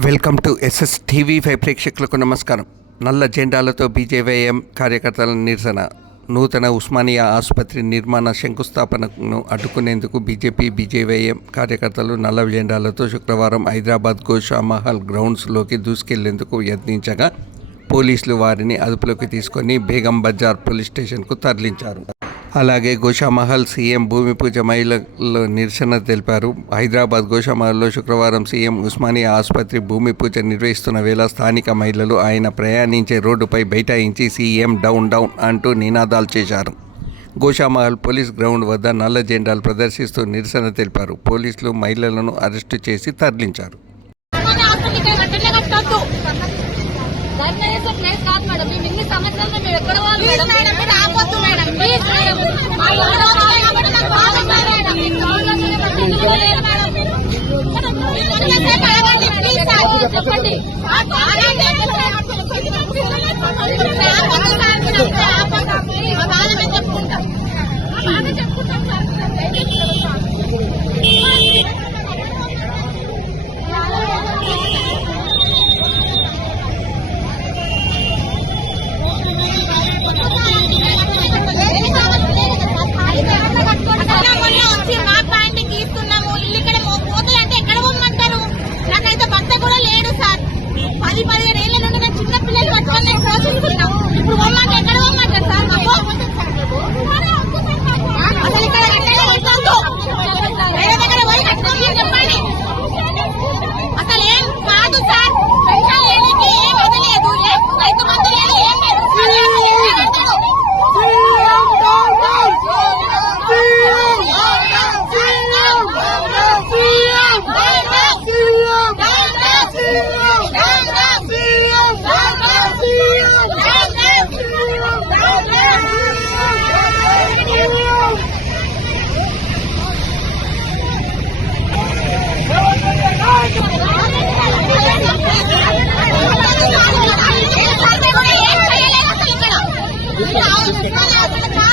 Welcome to SS TV five ప్రేక్షకులకు నమస్కారం. నల్ల జెండాలతో బీజేవైఎం కార్యకర్తల నిరసన. నూతన ఉస్మానియా ఆసుపత్రి నిర్మాణ శంకుస్థాపనను అడ్డుకునేందుకు బీజేపీ బీజేవైఎం కార్యకర్తలు నల్ల జెండాలతో శుక్రవారం హైదరాబాద్ గోషామహల్ గ్రౌండ్స్లోకి దూసుకెళ్ళేందుకు యత్నించగా పోలీసులు వారిని అదుపులోకి తీసుకొని బేగం బజార్ పోలీస్ స్టేషన్కు తరలించారు. అలాగే గోషామహల్ సీఎం భూమి పూజ మహిళలు నిరసన తెలిపారు. హైదరాబాద్ గోషామహల్లో శుక్రవారం సీఎం ఉస్మానియా ఆసుపత్రి భూమి పూజ నిర్వహిస్తున్న వేళ స్థానిక మహిళలు ఆయన ప్రయాణించే రోడ్డుపై బైఠాయించి సీఎం డౌన్ డౌన్ అంటూ నినాదాలు చేశారు. గోషామహల్ పోలీస్ గ్రౌండ్ వద్ద నల్ల జెండాలు ప్రదర్శిస్తూ నిరసన తెలిపారు. పోలీసులు మహిళలను అరెస్టు చేసి తరలించారు. ప్లేస్ కాదు మేడం. మేము ఇన్ని సంవత్సరాలు మేము ఎక్కడ వాళ్ళు మేడం మేడం ప్లీజ్ మేడం వద్దు